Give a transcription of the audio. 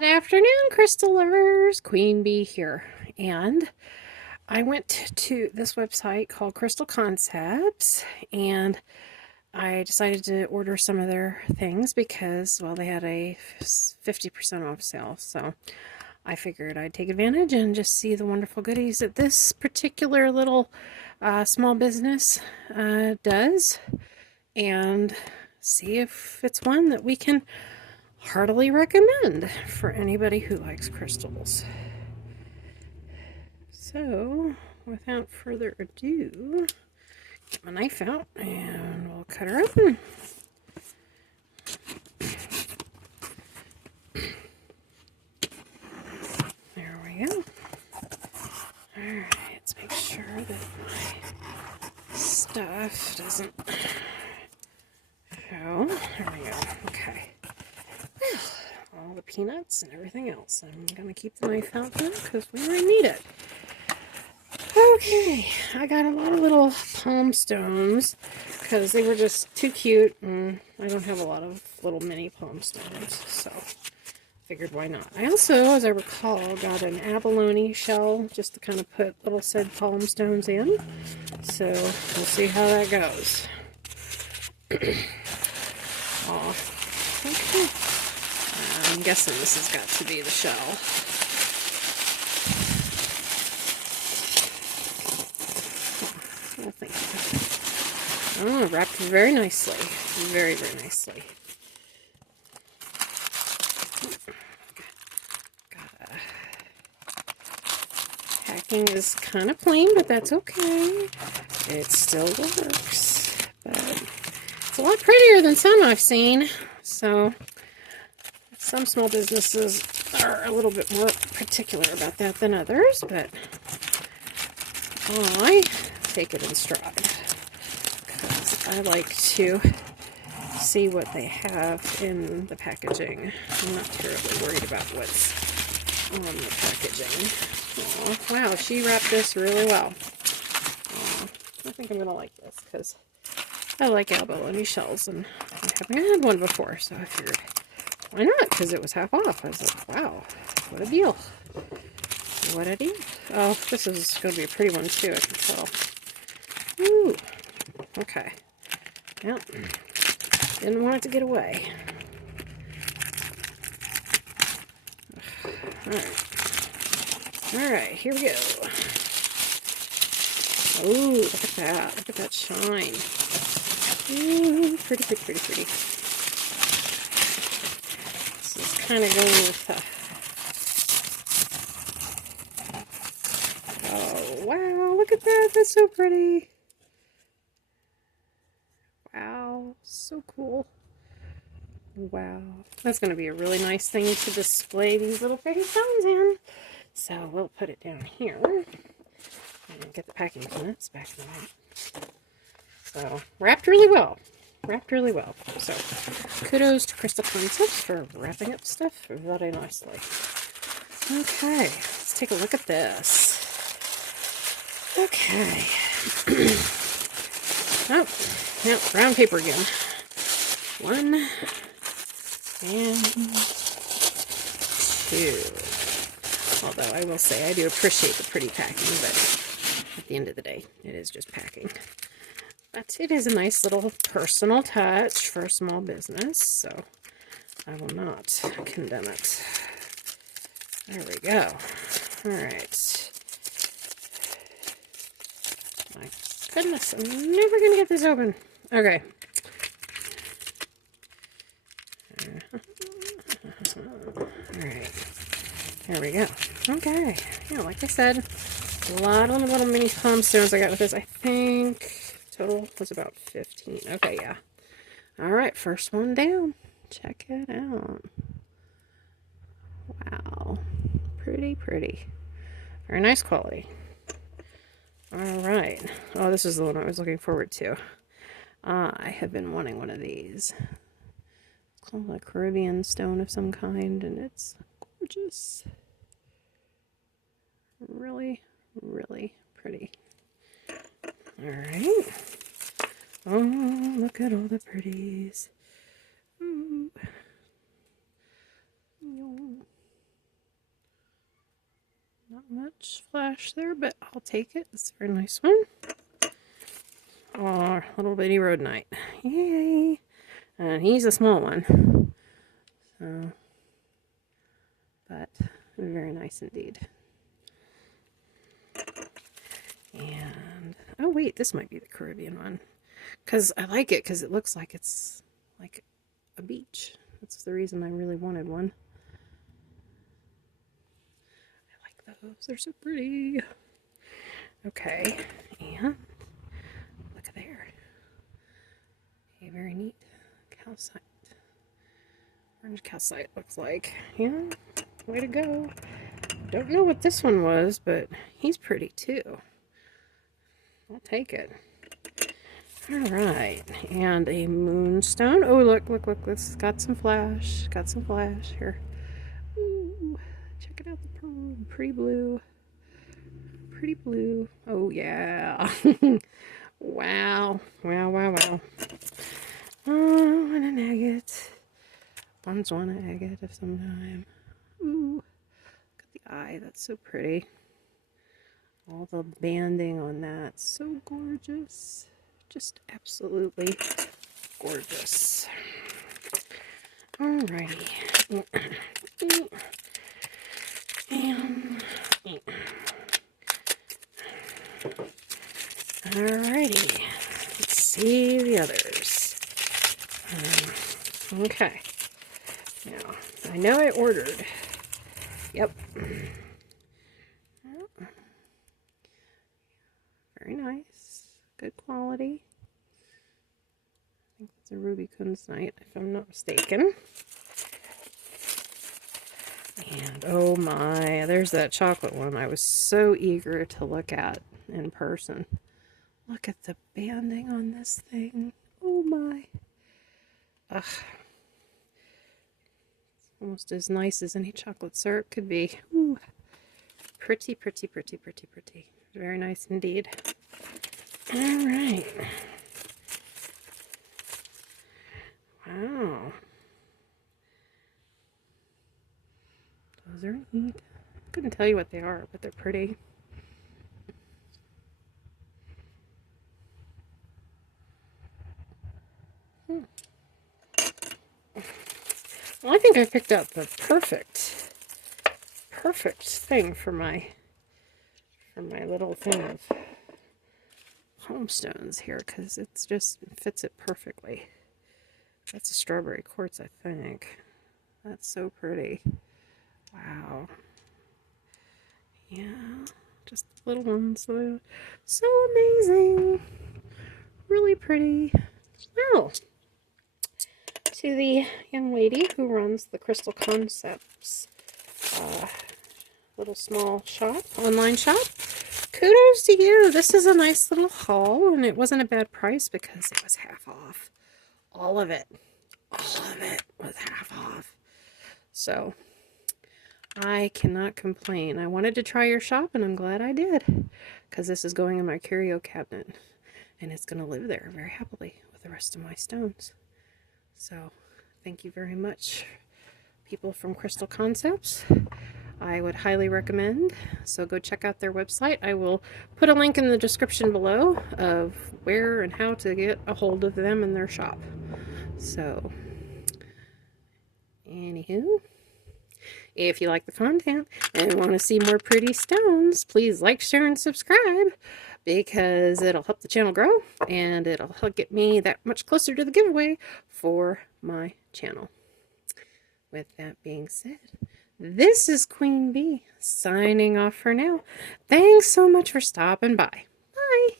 Good afternoon, crystal lovers. Queen Bee here. And I went to this website called Crystal Concepts and I decided to order some of their things because, well, they had a 50% off sale. So I figured I'd take advantage and just see the wonderful goodies that this particular little small business does and see if it's one that we can heartily recommend for anybody who likes crystals. So, without further ado, get my knife out and we'll cut her open. There we go. Alright, let's make sure that my stuff doesn't show. There we go. Okay. All the peanuts and everything else. I'm going to keep the knife out there because we might need it. Okay, I got a lot of little palm stones because they were just too cute and I don't have a lot of little mini palm stones, so figured why not. I also, as I recall, got an abalone shell just to kind of put little said palm stones in, so we'll see how that goes. Oh, okay. I'm guessing this has got to be the shell. Oh, wrapped very nicely. Very, very nicely. Packing is kind of plain, but that's okay. It still works. But it's a lot prettier than some I've seen. So, some small businesses are a little bit more particular about that than others, but I take it in stride. I like to see what they have in the packaging. I'm not terribly worried about what's on the packaging. Oh, wow, she wrapped this really well. Oh, I think I'm going to like this because I like abalone shells and I haven't had one before, so I figured why not, because it was half off. I was like, wow, what a deal. What a deal. Oh, this is going to be a pretty one too, I can tell. Ooh, okay. Yep. Didn't want it to get away. Alright. Alright, here we go. Oh, look at that. Look at that shine. Ooh, pretty, pretty, pretty, pretty. This is kind of going with oh, wow, look at that. That's so pretty. Wow, so cool. Wow. That's going to be a really nice thing to display these little pretty stones in. So we'll put it down here. And get the packing peanuts back in the right. So, wrapped really well. Wrapped really well. So, kudos to Crystal Concepts for wrapping up stuff very nicely. Okay, let's take a look at this. Okay. Oh, yeah, brown paper again. 1 and 2. Although I will say I do appreciate the pretty packing, but at the end of the day, it is just packing. But it is a nice little personal touch for a small business, so I will not condemn it. There we go. Alright. My goodness, I'm never going to get this open. Okay. Alright. There we go. Okay. Yeah, like I said, a lot of little mini palm stones I got with this. I think total was about 15. Okay, yeah. Alright, first one down. Check it out. Wow. Pretty, pretty. Very nice quality. Alright. Oh, this is the one I was looking forward to. I have been wanting one of these. It's called a Caribbean stone of some kind, and it's gorgeous. Really, really pretty. Alright. Oh, look at all the pretties. Ooh. Not much flash there, but I'll take it. It's a very nice one. Oh, little bitty rhodonite. Yay! And he's a small one. So, but very nice indeed. And, oh wait, this might be the Caribbean one. Because I like it because it looks like it's like a beach. That's the reason I really wanted one. I like those. They're so pretty. Okay, and look at there. Okay, very neat. Calcite. Orange calcite looks like. Yeah, way to go. Don't know what this one was, but he's pretty too. I'll take it. Alright, and a moonstone. Oh, look, look, look, this has got some flash. Got some flash here. Ooh, check it out, the pretty blue. Pretty blue. Oh, yeah. Wow. Wow, wow, wow. Oh, and an agate. One's one agate of some time. Ooh, look at the eye. That's so pretty. All the banding on that. So gorgeous. Just absolutely gorgeous. Alrighty. Alrighty. Let's see the others. Okay. Now, I know I ordered. Yep. Very nice. Good quality. I think it's a ruby kunzite, if I'm not mistaken. And oh my, there's that chocolate one I was so eager to look at in person. Look at the banding on this thing. Oh my. Ugh. It's almost as nice as any chocolate syrup could be. Ooh. Pretty, pretty, pretty, pretty, pretty. Very nice indeed. Alright. Wow. Those are neat. Couldn't tell you what they are, but they're pretty. Well, I think I picked out the perfect thing for my little thing of homestones here, because it's just fits it perfectly. That's a strawberry quartz, I think. That's so pretty. Wow. Yeah, just little ones. So amazing. Really pretty. Well, to the young lady who runs the Crystal Concepts little small shop, online shop, kudos to you. This is a nice little haul, and it wasn't a bad price because it was half off. All of it was half off. So I cannot complain. I wanted to try your shop, and I'm glad I did, because this is going in my curio cabinet, and it's going to live there very happily with the rest of my stones. So thank you very much, people from Crystal Concepts. I would highly recommend, so go check out their website. I will put a link in the description below of where and how to get a hold of them in their shop. So, anywho, if you like the content and want to see more pretty stones, please like, share, and subscribe, because it'll help the channel grow, and it'll help get me that much closer to the giveaway for my channel. With that being said, this is Queen Bee signing off for now. Thanks so much for stopping by. Bye.